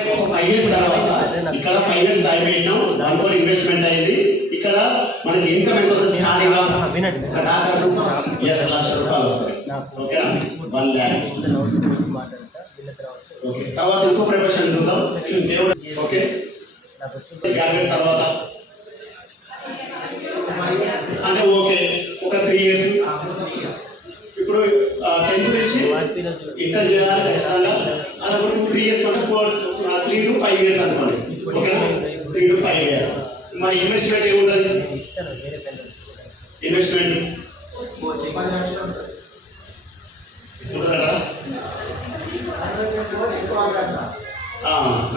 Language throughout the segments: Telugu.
ఒక 5 years తర్వాత ఇక్కడ 5 years టైం పెట్టినాం, 1 crore ఇన్వెస్ట్మెంట్ అయింది. ఇక్కడ మనకి ఇన్కమ్ ఎంత వస్తుంది స్టార్టింగ్ లో? ఒక డాక్టర్ ఎస్ ₹1,00,000 వస్తుంది. ఓకేనా? 1 lakh. ఓకే, తర్వాత ఇంకో ప్రిపరేషన్ చూద్దాం. ఓకే, గ్రాడ్యుయేట్ తర్వాత అంటే ఓకే ఒక 3 years. ఇప్పుడు 10th నుంచి ఇంటర్ చేయాలి ఖచ్చితంగా. అనుకుంటే 3 years అంటే 3 to 5 years అనుకోండి. ఓకేనా? 3 to 5 years. మరి ఇన్వెస్ట్మెంట్ ఏముంటుంది? Investment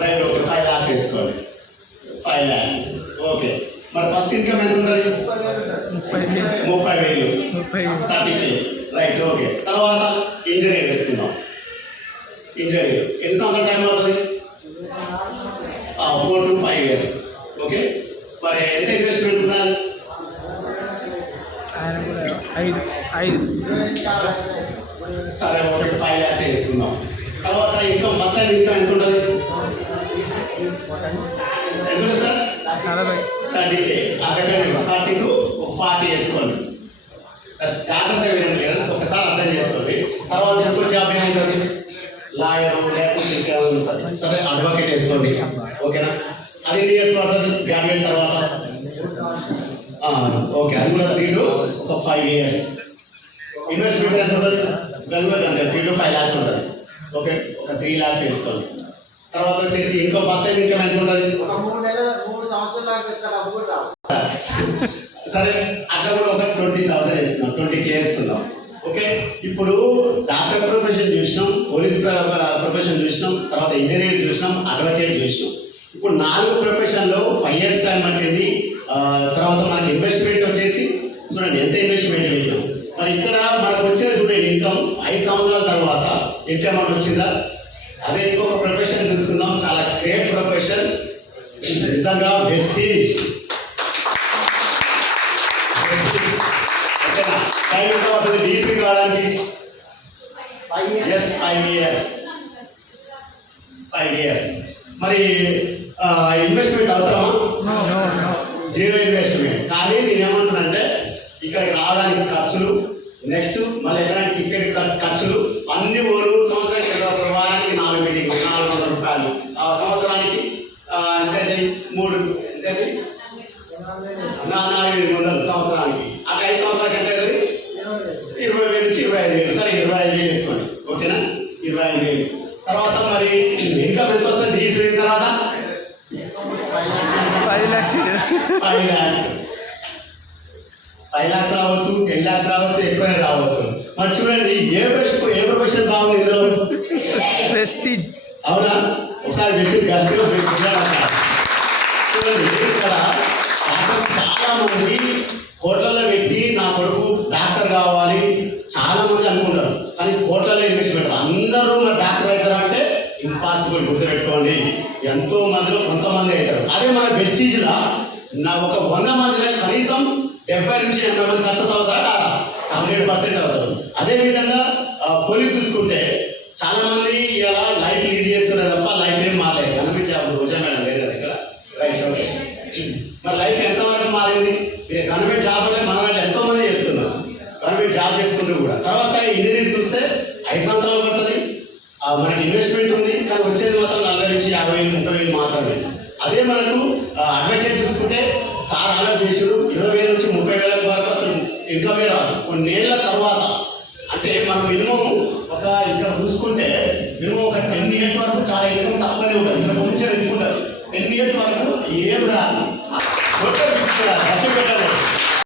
right. ఓకే, 5 lakhs వేసుకోండి. 5 lakhs. ఓకే, మరి ఫస్ట్ ఇన్కమ్ ఎంత ఉంటుంది? 30,000. 30K. రైట్. ఓకే, తర్వాత ఇంజనీర్ వేసుకుందాం. ఇంజనీర్ ఎన్ని సంవత్సరాల టైం అవుతుంది? 4 to 5 years. ఓకే, మరి ఎంత ఇన్వెస్ట్మెంట్ ఉండాలి? 5. సరే, ఓకే, 5 lakhs వేసుకుందాం. తర్వాత ఇన్కమ్ ఫస్ట్ టైం ఇన్కమ్ ఎంత ఉంటుంది? ఎంత ఉంది సార్? 30K. అదే 30 to 40 వేసుకోండి. జాగ్రత్తగా వినండి, ఒకసారి అర్థం చేసుకోండి. తర్వాత ఇంకో జాబ్ ఏముంటుంది? లాయర్ లేకపోతే ఇంకా ఉంటుంది. సరే, అడ్వకేట్ వేసుకోండి. ఓకేనా? అది ఎన్ని ఇయర్స్ పడుతుంది గ్రాడ్యుయేట్ తర్వాత? ఓకే, అది కూడా 3 to 5 years. ఇన్వెస్ట్మెంట్ ఎంత ఉంటుంది? గవర్నమెంట్ అంటే 3 to 5 lakhs ఉంటుంది. ఓకే, ఒక 3 lakhs వేసుకోండి. తర్వాత వచ్చేసి ఇన్కమ్ ఫస్ట్ టైం ఇన్కమ్ ఎంత ఉంటుంది? 3 సంవత్సరాలు. సరే, అట్లా కూడా ఒక 20,000 వేసుకుందాం, 20K వేసుకుందాం. ఓకే, ఇప్పుడు డాక్టర్ ప్రొఫెషన్ చూసినాం, పోలీస్ ప్రొఫెషన్ చూసినాం, తర్వాత ఇంజనీర్ చూసినాం, అడ్వకేట్ చూసినాం. ఇప్పుడు 4 ప్రొఫెషన్లో 5 years టైం పట్టింది. తర్వాత మనకి ఇన్వెస్ట్మెంట్ వచ్చేసి చూడండి ఎంత ఇన్వెస్ట్మెంట్ పెట్టాం. మరి ఇక్కడ మనకు వచ్చేది చూడండి ఇన్కమ్ 5 సంవత్సరాల తర్వాత ఇన్కమ్ అని వచ్చిందా? అదే ఇంకొక ప్రొఫెషన్ చూసుకుందాం, చాలా గ్రేట్ ప్రొఫెషన్, నిజంగా వెస్టీజ్. టైం ఎంత పడుతుంది డీసీ కావడానికి? 5 years. 5 years. మరి ఇన్వెస్ట్మెంట్ అవసరమా? Zero investment. కానీ నేను ఏమంటున్నానంటే ఇక్కడికి రావడానికి ఖర్చులు, నెక్స్ట్ మళ్ళీ ఎక్కడానికి ఇక్కడికి ఖర్చులు అన్ని సంవత్సరానికి వారానికి 4 మీటింగ్, ₹400. సంవత్సరానికి అంటే 3 అంటే 4,800 సంవత్సరానికి. అట్లా 5 సంవత్సరాలకి ఎంత అవుతుంది? 20,000 నుంచి 25,000. సరే, 25,000 వేసుకోండి. ఓకేనా? 25,000. తర్వాత మరి ఇన్కమ్ ఎంత వస్తుంది డీసీ అయిన తర్వాత? 5 lakhs. 5 lakhs. 5 lakhs రావచ్చు, 10 lakhs రావచ్చు, ఎక్కువనే రావచ్చు. మరి చూడండి ఏ ప్రొఫెషన్ బాగుంది ఇందులో? వెస్టీజ్. అవునా? ఒకసారి వెస్టీజ్ గస్ట్లో చూడండి. ఇక్కడ చాలా మంది కోట్లలో పెట్టి నా కొడుకు డాక్టర్ కావాలి చాలా మంది అనుకుంటారు, కానీ కోట్లలో ఇన్వెస్ట్మెంట్ అందరూ మరి డాక్టర్ అవుతారు అంటే ఇంపాసిబుల్. గుర్తుపెట్టుకోండి, ఎంతో మందిలో కొంతమంది అవుతారు. అదే మన వెస్టీజ్లో ఒక 100 మందిలో కనీసం 70 నుంచి 80 మంది సక్సెస్ అవుతారా? 100% అవుతారు. అదేవిధంగా పోలీస్ చూసుకుంటే చాలా మంది ఇలా లైఫ్ లీడ్ చేస్తున్నారు తప్ప లైఫ్ ఏం మారలేదు. కనిపించారు రోజా మేడం లేదు కదా ఇక్కడ. రైట్. ఓకే, మరి లైఫ్ ఎంతవరకు మారింది? గవర్నమెంట్ జాబ్ వల్లే మన వాళ్ళు ఎంతో మంది చేస్తున్నారు, గవర్నమెంట్ జాబ్ చేసుకుంటూ కూడా. తర్వాత ఇంజనీర్ చూస్తే 5 సంవత్సరాలు పడుతుంది, మనకి ఇన్వెస్ట్మెంట్ ఉంది, కానీ వచ్చేది మాత్రం 40,000 నుంచి 50,000, 30,000 మాత్రమే. అదే మనకు అడ్వకేట్ చూసుకుంటే సార్ ఆలోచన చేసాడు 20,000 నుంచి 30,000 వరకు అసలు ఇన్కమే రాదు. కొన్నేళ్ల తర్వాత అంటే మనం మినిమం ఇక్కడ చూసుకుంటే మినిమం ఒక 10 years వరకు చాలా ఇన్కమ్ తక్కువనే ఉంటుంది. ఇక్కడ కొంచెం ఎక్కువ ఉంటుంది. 10 years వరకు ఏం రాదు. కష్టపెట్టాలి.